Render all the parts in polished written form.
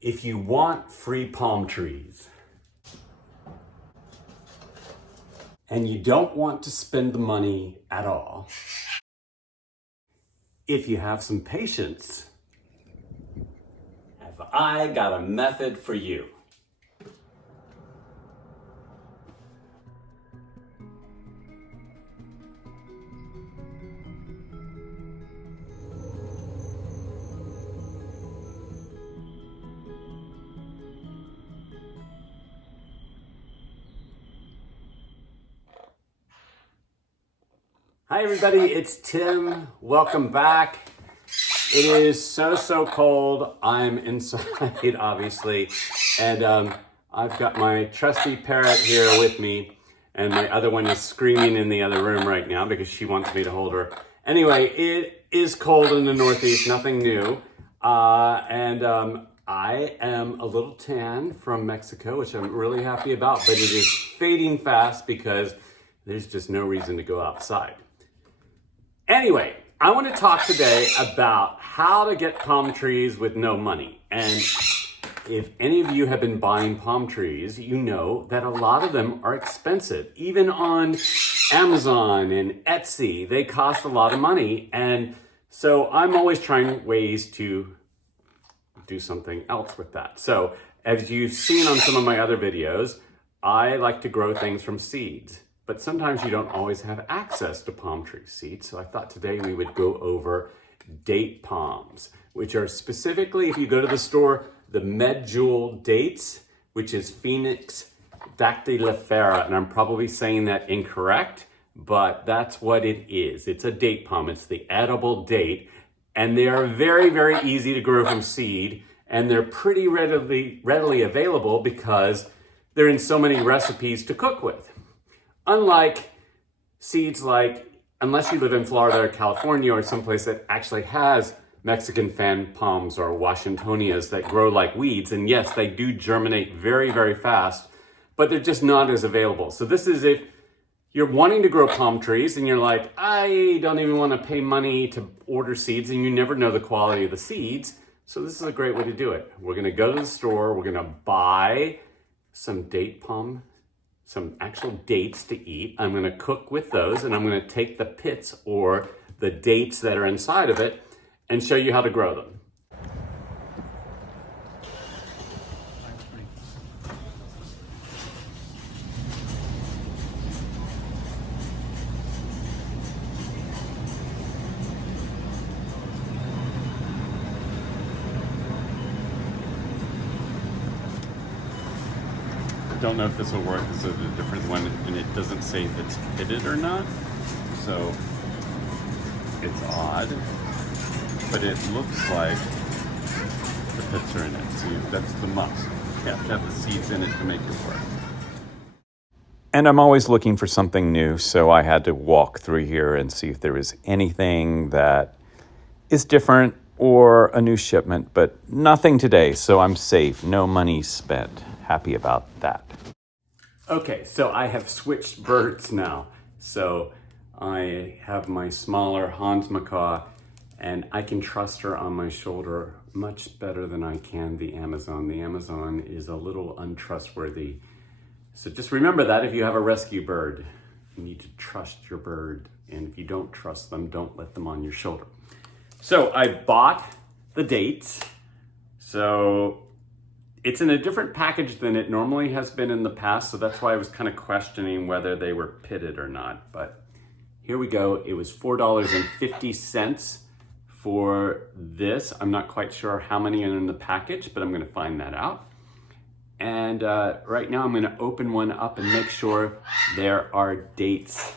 If you want free palm trees and you don't want to spend the money at all, if you have some patience, have I got a method for you. Hi everybody, it's Tim. Welcome back. It is so cold. I'm inside, obviously, and I've got my trusty Parrot here with me, and my other one is screaming in the other room right now because she wants me to hold her. Anyway, it is cold in the Northeast, nothing new, and I am a little tan from Mexico, which I'm really happy about, but it is fading fast because there's just no reason to go outside. Anyway, I want to talk today about how to get palm trees with no money. And if any of you have been buying palm trees, you know that a lot of them are expensive. Even on Amazon and Etsy, they cost a lot of money. And so I'm always trying ways to do something else with that. So as you've seen on some of my other videos, I like to grow things from seeds. But sometimes you don't always have access to palm tree seeds. So I thought today we would go over date palms, which are specifically, if you go to the store, the medjool dates, which is Phoenix dactylifera. And I'm probably saying that incorrect, but that's what it is. It's a date palm. It's the edible date. And they are very easy to grow from seed. And they're pretty readily available because they're in so many recipes to cook with. Unlike seeds unless you live in Florida or California or someplace that actually has Mexican fan palms or Washingtonias that grow like weeds, and yes, they do germinate very fast, but they're just not as available. So this is if you're wanting to grow palm trees and you're like, I don't even want to pay money to order seeds, and you never know the quality of the seeds. So this is a great way to do it. We're going to go to the store, we're going to buy some date palm, some actual dates to eat. I'm gonna cook with those, and I'm gonna take the pits or the dates that are inside of it and show you how to grow them. I don't know if this will work. This is a different one, and it doesn't say if it's pitted or not, so it's odd, but it looks like the pits are in it. See, that's the must. You have to have the seeds in it to make it work. And I'm always looking for something new, so I had to walk through here and see if there was anything that is different or a new shipment, but nothing today, so I'm safe. No money spent. Happy about that. Okay, so I have switched birds now. So I have my smaller Hahns Macaw, and I can trust her on my shoulder much better than I can the Amazon. The Amazon is a little untrustworthy. So just remember that if you have a rescue bird, you need to trust your bird. And if you don't trust them, don't let them on your shoulder. So I bought the dates. So it's in a different package than it normally has been in the past, so that's why I was kind of questioning whether they were pitted or not. But here we go. It was $4.50 for this. I'm not quite sure how many are in the package, but I'm going to find that out. And right now I'm going to open one up and make sure there are dates,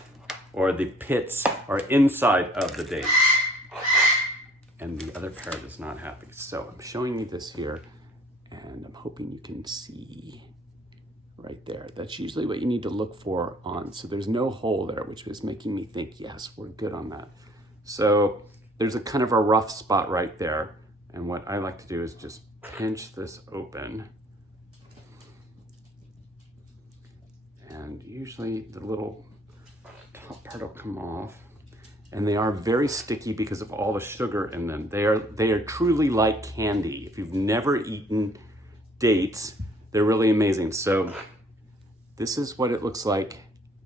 or the pits are inside of the dates. And the other parrot is not happy. So I'm showing you this here, and I'm hoping you can see right there. That's usually what you need to look for on. So there's no hole there, which was making me think, yes, we're good on that. So there's a kind of a rough spot right there. And what I like to do is just pinch this open. And usually the little top part will come off. And they are very sticky because of all the sugar in them. They are truly like candy. If you've never eaten dates. They're really amazing. So this is what it looks like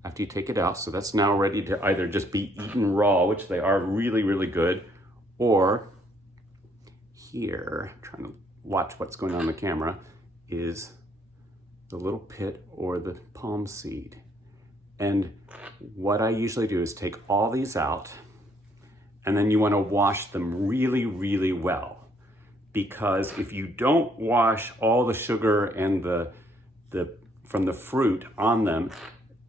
after you take it out. So that's now ready to either just be eaten raw, which they are really, really good, or here, trying to watch what's going on in the camera, is the little pit or the palm seed. And what I usually do is take all these out, and then you want to wash them really, really well. Because if you don't wash all the sugar and the from the fruit on them,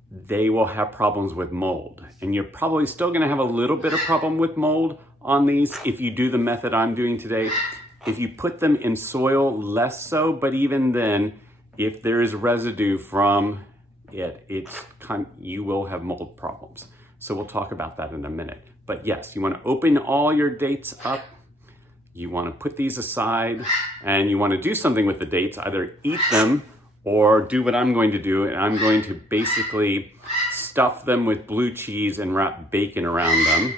they will have problems with mold. And you're probably still going to have a little bit of problem with mold on these if you do the method I'm doing today. If you put them in soil, less so, but even then, if there is residue from it, you will have mold problems. So we'll talk about that in a minute. But yes, you want to open all your dates up. You want to put these aside, and you want to do something with the dates, either eat them or do what I'm going to do. And I'm going to basically stuff them with blue cheese and wrap bacon around them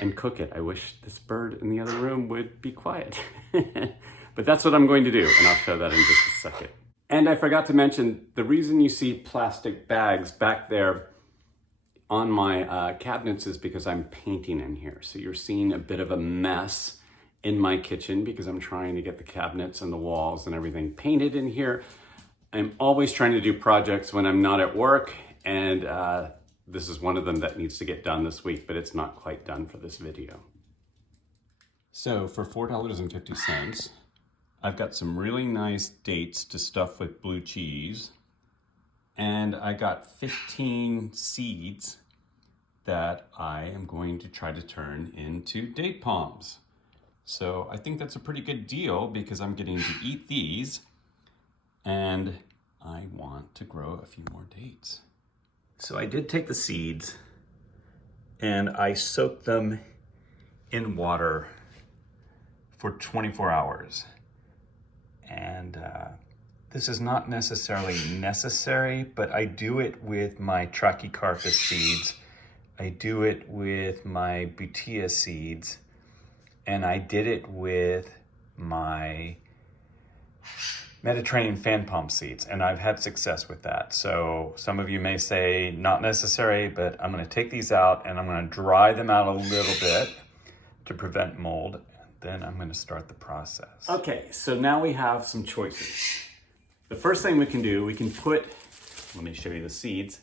and cook it. I wish this bird in the other room would be quiet. But that's what I'm going to do, and I'll show that in just a second. And I forgot to mention, the reason you see plastic bags back there on my cabinets is because I'm painting in here. So you're seeing a bit of a mess in my kitchen because I'm trying to get the cabinets and the walls and everything painted in here. I'm always trying to do projects when I'm not at work, and this is one of them that needs to get done this week, but it's not quite done for this video. So for $4.50, I've got some really nice dates to stuff with blue cheese, and I got 15 seeds that I am going to try to turn into date palms. So I think that's a pretty good deal because I'm getting to eat these, and I want to grow a few more dates. So I did take the seeds and I soaked them in water for 24 hours. And this is not necessarily necessary, but I do it with my Trachycarpus seeds. I do it with my Butea seeds, and I did it with my Mediterranean fan palm seeds, and I've had success with that. So some of you may say not necessary, but I'm going to take these out and I'm going to dry them out a little bit to prevent mold. Then I'm going to start the process. Okay, so now we have some choices. The first thing we can do, we can put, let me show you the seeds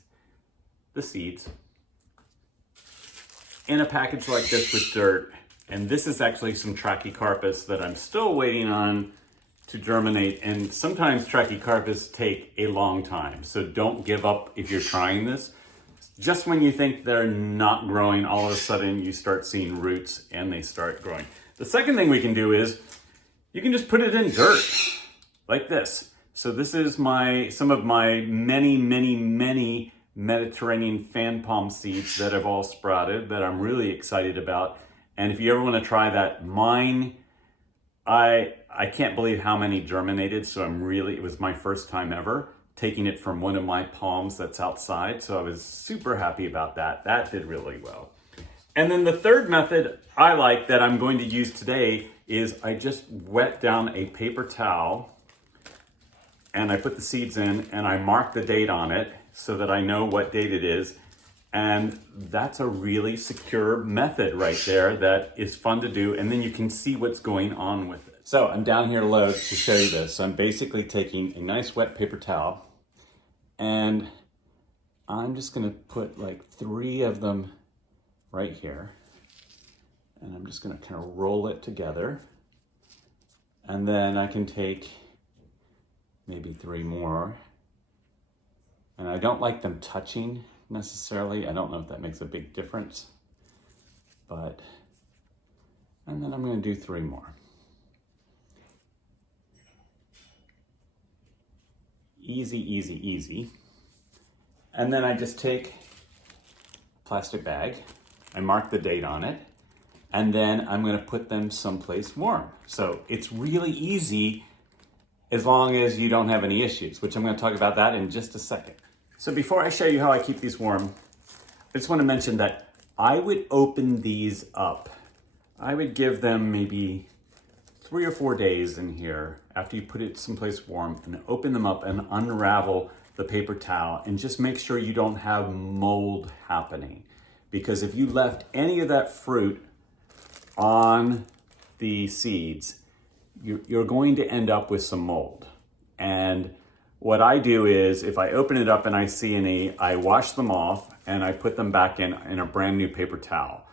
in a package like this with dirt. And this is actually some Trachycarpus that I'm still waiting on to germinate. And sometimes Trachycarpus take a long time. So don't give up if you're trying this. Just when you think they're not growing, all of a sudden you start seeing roots and they start growing. The second thing we can do is you can just put it in dirt like this. So this is some of my many Mediterranean fan palm seeds that have all sprouted that I'm really excited about. And if you ever want to try that, mine, I can't believe how many germinated. So it was my first time ever taking it from one of my palms that's outside. So I was super happy about that. That did really well. And then the third method I like that I'm going to use today is I just wet down a paper towel and I put the seeds in and I mark the date on it so that I know what date it is. And that's a really secure method right there that is fun to do. And then you can see what's going on with it. So I'm down here low to show you this. So I'm basically taking a nice wet paper towel and I'm just gonna put like 3 of them right here. And I'm just gonna kind of roll it together. And then I can take maybe 3 more. And I don't like them touching necessarily. I don't know if that makes a big difference, and then I'm going to do 3 more. Easy, easy, easy. And then I just take a plastic bag, I mark the date on it, and then I'm going to put them someplace warm. So it's really easy as long as you don't have any issues, which I'm going to talk about that in just a second. So before I show you how I keep these warm, I just want to mention that I would open these up. I would give them maybe 3 or 4 days in here after you put it someplace warm, and open them up and unravel the paper towel and just make sure you don't have mold happening. Because if you left any of that fruit on the seeds, you're going to end up with some mold. And what I do is, if I open it up and I see any, I wash them off and I put them back in a brand new paper towel.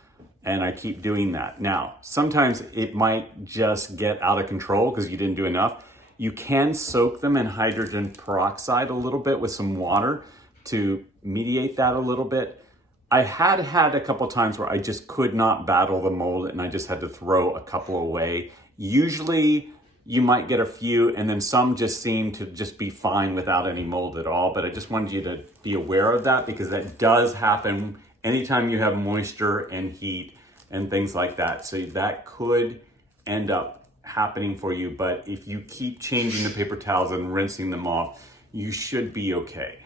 And I keep doing that. Now, sometimes it might just get out of control because you didn't do enough. You can soak them in hydrogen peroxide a little bit with some water to mediate that a little bit. I had a couple times where I just could not battle the mold and I just had to throw a couple away. Usually you might get a few, and then some just seem to just be fine without any mold at all. But I just wanted you to be aware of that, because that does happen anytime you have moisture and heat and things like that. So that could end up happening for you. But if you keep changing the paper towels and rinsing them off, you should be okay.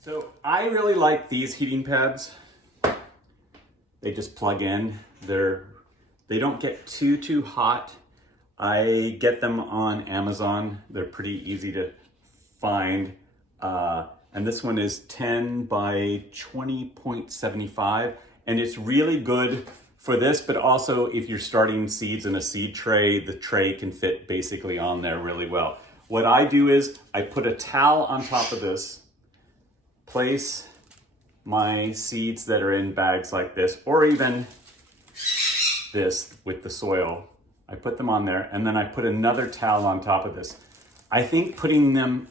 So I really like these heating pads. They just plug in. They don't get too hot. I get them on Amazon. They're pretty easy to find. And this one is 10 by 20.75. And it's really good for this, but also if you're starting seeds in a seed tray, the tray can fit basically on there really well. What I do is I put a towel on top of this, place my seeds that are in bags like this, or even this with the soil. I put them on there, and then I put another towel on top of this. I think putting them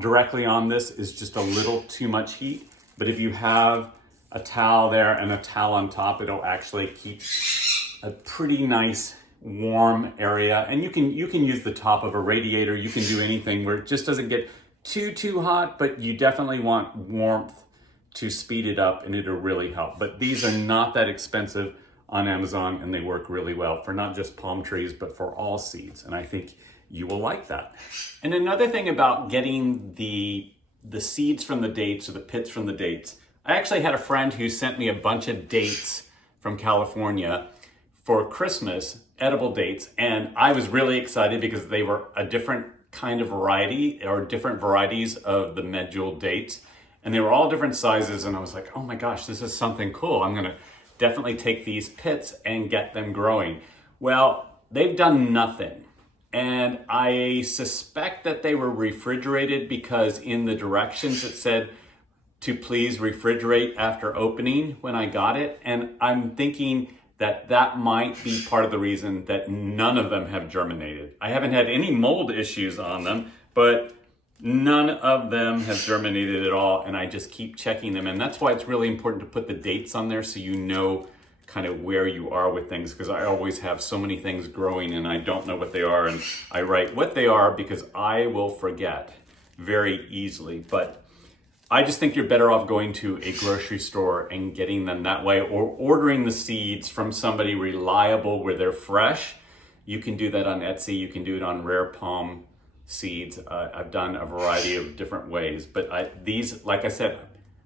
directly on this is just a little too much heat, but if you have a towel there and a towel on top, it'll actually keep a pretty nice warm area. And you can use the top of a radiator. You can do anything where it just doesn't get too hot, but you definitely want warmth to speed it up, and it'll really help. But these are not that expensive on Amazon, and they work really well for not just palm trees, but for all seeds. And I think you will like that. And another thing about getting the seeds from the dates, or the pits from the dates, I actually had a friend who sent me a bunch of dates from California for Christmas, edible dates. And I was really excited because they were a different kind of variety, or different varieties of the medjool dates. And they were all different sizes. And I was like, oh my gosh, this is something cool. I'm gonna definitely take these pits and get them growing. Well, they've done nothing. And I suspect that they were refrigerated, because in the directions it said to please refrigerate after opening when I got it. And I'm thinking that that might be part of the reason that none of them have germinated. I haven't had any mold issues on them, but none of them have germinated at all, and I just keep checking them. And that's why it's really important to put the dates on there, so you know kind of where you are with things, because I always have so many things growing and I don't know what they are, and I write what they are because I will forget very easily. But I just think you're better off going to a grocery store and getting them that way, or ordering the seeds from somebody reliable where they're fresh. You can do that on Etsy. You can do it on Rare Palm Seeds. I've done a variety of different ways, but these, like I said,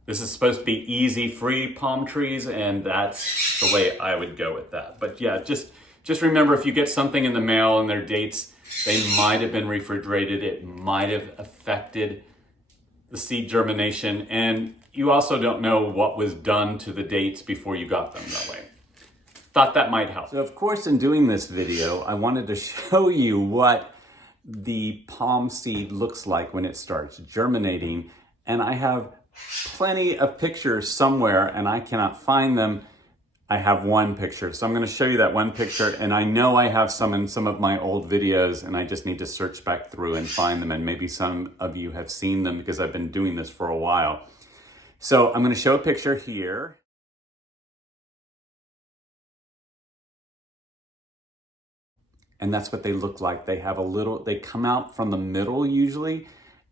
this is supposed to be easy, free palm trees, and that's the way I would go with that. But yeah, just remember, if you get something in the mail and their dates, they might have been refrigerated. It might have affected the seed germination, and you also don't know what was done to the dates before you got them that way. Thought that might help. So of course, in doing this video, I wanted to show you what the palm seed looks like when it starts germinating. And I have plenty of pictures somewhere, and I cannot find them. I have one picture, so I'm going to show you that one picture, and I know I have some in some of my old videos, and I just need to search back through and find them, and maybe some of you have seen them because I've been doing this for a while. So I'm going to show a picture here. And that's what they look like. They have they come out from the middle usually,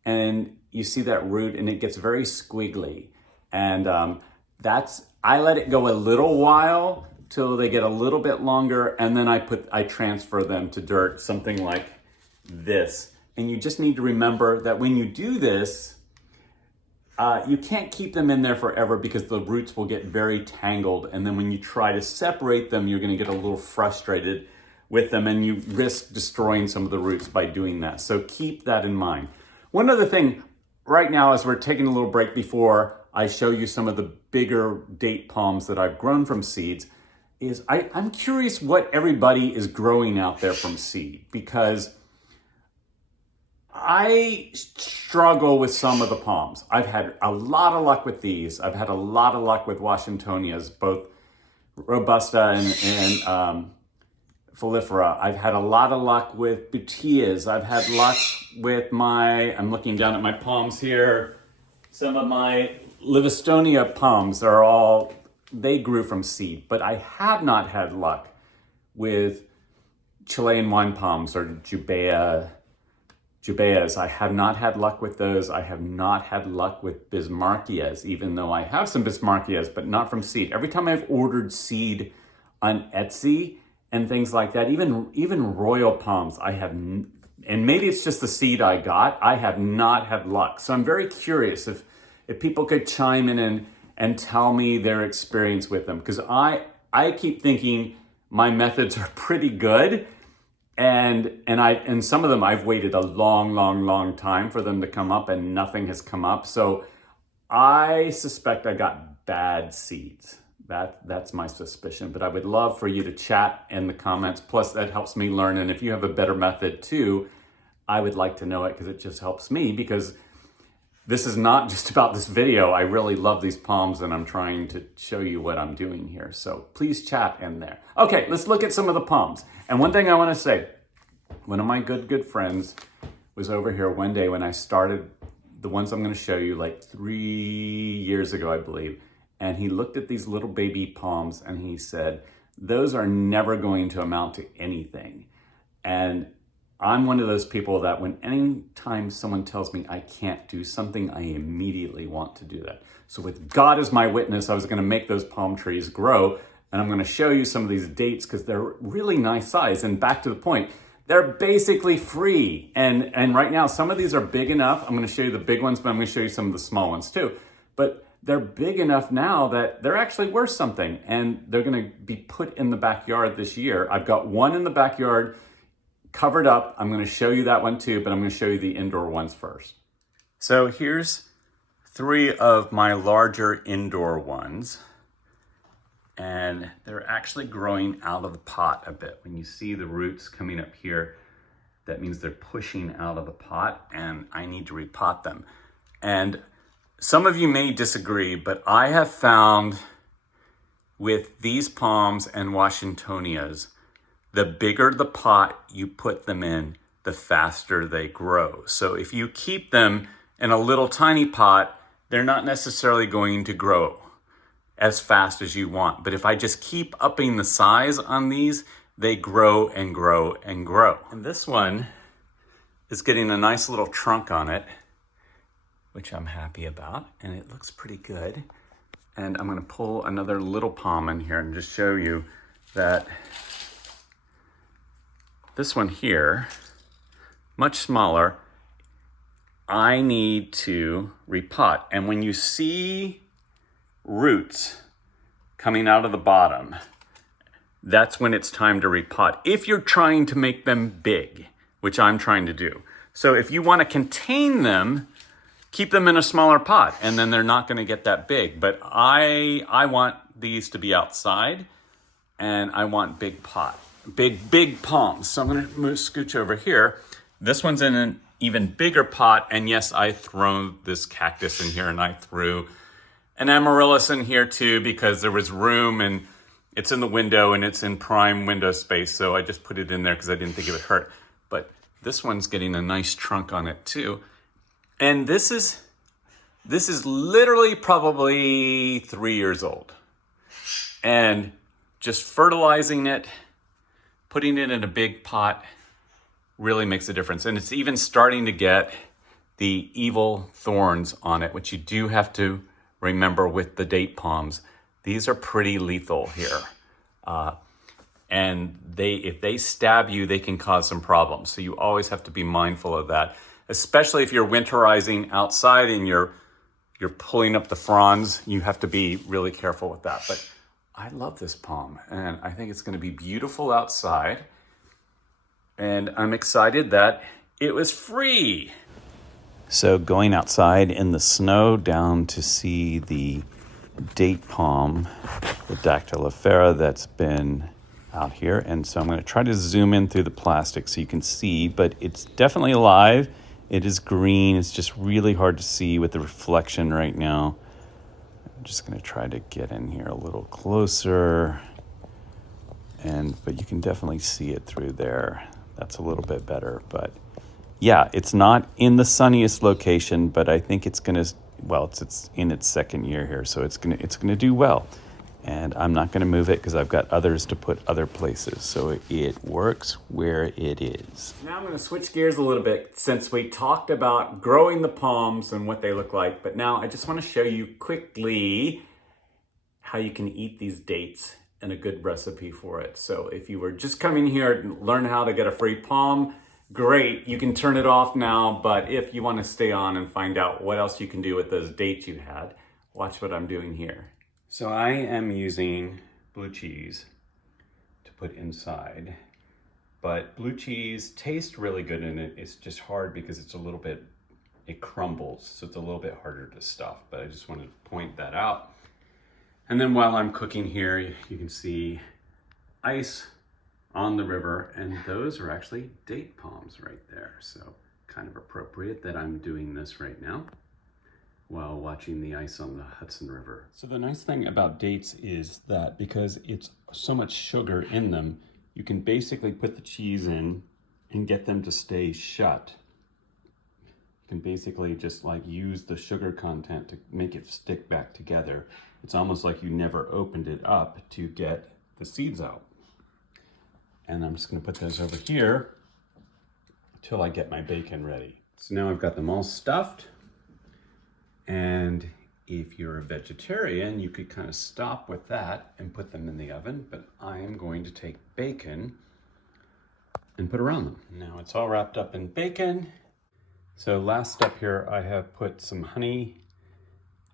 and you see that root, and it gets very squiggly. And I let it go a little while till they get a little bit longer, and then I transfer them to dirt, something like this. And you just need to remember that when you do this, you can't keep them in there forever, because the roots will get very tangled. And then when you try to separate them, you're gonna get a little frustrated with them, and you risk destroying some of the roots by doing that. So keep that in mind. One other thing, right now as we're taking a little break before I show you some of the bigger date palms that I've grown from seeds, is I'm curious what everybody is growing out there from seed, because I struggle with some of the palms. I've had a lot of luck with these. I've had a lot of luck with Washingtonias, both Robusta and Folifera. I've had a lot of luck with Butias. I've had luck with I'm looking down at my palms here. Some of my Livistonia palms they grew from seed, but I have not had luck with Chilean wine palms or Jubaeas. I have not had luck with those. I have not had luck with Bismarckias, even though I have some Bismarckias, but not from seed. Every time I've ordered seed on Etsy and things like that, even royal palms, and maybe it's just the seed I got, I have not had luck. So I'm very curious if people could chime in and tell me their experience with them, because I keep thinking my methods are pretty good, and some of them I've waited a long time for them to come up, and nothing has come up. So I suspect I got bad seeds. That's my suspicion, but I would love for you to chat in the comments. Plus that helps me learn, and if you have a better method too, I would like to know it, because it just helps me, because this is not just about this video. I really love these palms, and I'm trying to show you what I'm doing here. So please chat in there. Okay, let's look at some of the palms. And one thing I want to say, one of my good friends was over here one day when I started the ones I'm going to show you, like 3 years ago, I believe. And he looked at these little baby palms and he said, those are never going to amount to anything. And I'm one of those people that anytime someone tells me I can't do something, I immediately want to do that. So with God as my witness, I was going to make those palm trees grow, and I'm going to show you some of these dates because they're really nice size. And back to the point, they're basically free. And right now, some of these are big enough. I'm going to show you the big ones, but I'm going to show you some of the small ones too. But they're big enough now that they're actually worth something, and they're going to be put in the backyard this year. I've got one in the backyard covered up. I'm going to show you that one too, but I'm going to show you the indoor ones first. So here's 3 of my larger indoor ones, and they're actually growing out of the pot a bit. When you see the roots coming up here, that means they're pushing out of the pot, and I need to repot them. And some of you may disagree, but I have found with these palms and Washingtonias, the bigger the pot you put them in, the faster they grow. So if you keep them in a little tiny pot, they're not necessarily going to grow as fast as you want. But if I just keep upping the size on these, they grow and grow and grow. And this one is getting a nice little trunk on it, which I'm happy about, and it looks pretty good. And I'm gonna pull another little palm in here and just show you that this one here, much smaller, I need to repot. And when you see roots coming out of the bottom, that's when it's time to repot. If you're trying to make them big, which I'm trying to do. So if you want to contain them, keep them in a smaller pot, and then they're not going to get that big. But I want these to be outside, and I want big palms. So I'm going to scooch over here. This one's in an even bigger pot, and yes, I throw this cactus in here, and I threw an amaryllis in here too because there was room, and it's in the window, and it's in prime window space, so I just put it in there because I didn't think it would hurt. But this one's getting a nice trunk on it too. And this is literally probably 3 years old. And just fertilizing it, putting it in a big pot really makes a difference. And it's even starting to get the evil thorns on it, which you do have to remember with the date palms. These are pretty lethal here. And if they stab you, they can cause some problems. So you always have to be mindful of that, especially if you're winterizing outside and you're pulling up the fronds. You have to be really careful with that. But I love this palm, and I think it's going to be beautiful outside. and I'm excited that it was free. So going outside in the snow down to see the date palm, the dactylifera that's been out here. And so I'm going to try to zoom in through the plastic so you can see, but it's definitely alive. It is green. It's just really hard to see with the reflection right now. I'm just going to try to get in here a little closer. But you can definitely see it through there. That's a little bit better, but yeah, it's not in the sunniest location, but I think it's gonna, well, it's in its second year here, so it's gonna do well. And I'm not gonna move it because I've got others to put other places, so it works where it is. Now I'm gonna switch gears a little bit since we talked about growing the palms and what they look like, but now I just wanna show you quickly how you can eat these dates and a good recipe for it. So if you were just coming here to learn how to get a free palm, great, you can turn it off now, but if you want to stay on and find out what else you can do with those dates you had, watch what I'm doing here. So I am using blue cheese to put inside, but blue cheese tastes really good in it. It's just hard because it's a little bit, it crumbles, so it's a little bit harder to stuff, but I just wanted to point that out. And then while I'm cooking here, you can see ice on the river, and those are actually date palms right there. So kind of appropriate that I'm doing this right now while watching the ice on the Hudson River. So the nice thing about dates is that because it's so much sugar in them, you can basically put the cheese in and get them to stay shut. You can basically just like use the sugar content to make it stick back together. It's almost like you never opened it up to get the seeds out. And I'm just gonna put those over here until I get my bacon ready. So now I've got them all stuffed. And if you're a vegetarian, you could kind of stop with that and put them in the oven, but I am going to take bacon and put around them. Now it's all wrapped up in bacon. So last step here, I have put some honey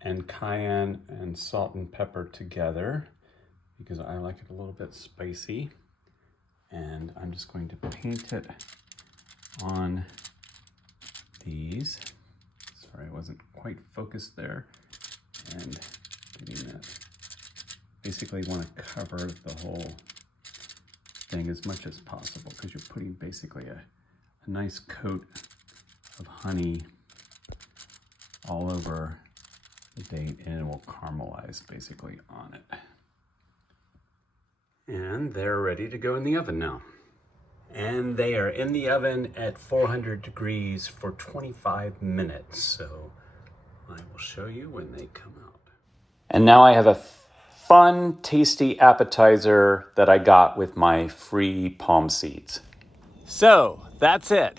and cayenne and salt and pepper together because I like it a little bit spicy. And I'm just going to paint it on these. Sorry, I wasn't quite focused there. And getting that, basically want to cover the whole thing as much as possible because you're putting basically a nice coat of honey all over the date, and it will caramelize basically on it. And they're ready to go in the oven now. And they are in the oven at 400 degrees for 25 minutes. So I will show you when they come out. And now I have a fun, tasty appetizer that I got with my free palm seeds. So that's it.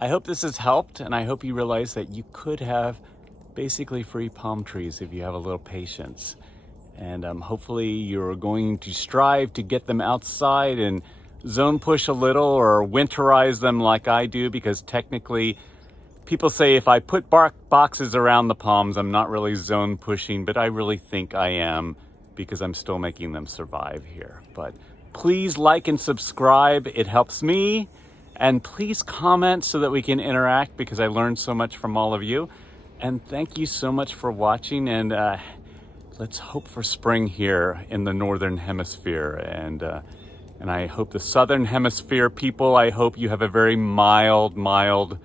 I hope this has helped, and I hope you realize that you could have basically free palm trees if you have a little patience. And hopefully you're going to strive to get them outside and zone push a little or winterize them like I do, because technically people say if I put bark boxes around the palms, I'm not really zone pushing, but I really think I am because I'm still making them survive here. But please like and subscribe. It helps me. And please comment so that we can interact because I learned so much from all of you. And thank you so much for watching. And let's hope for spring here in the Northern Hemisphere. And I hope the Southern Hemisphere people, I hope you have a very mild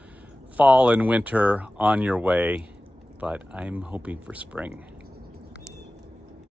fall and winter on your way. But I'm hoping for spring.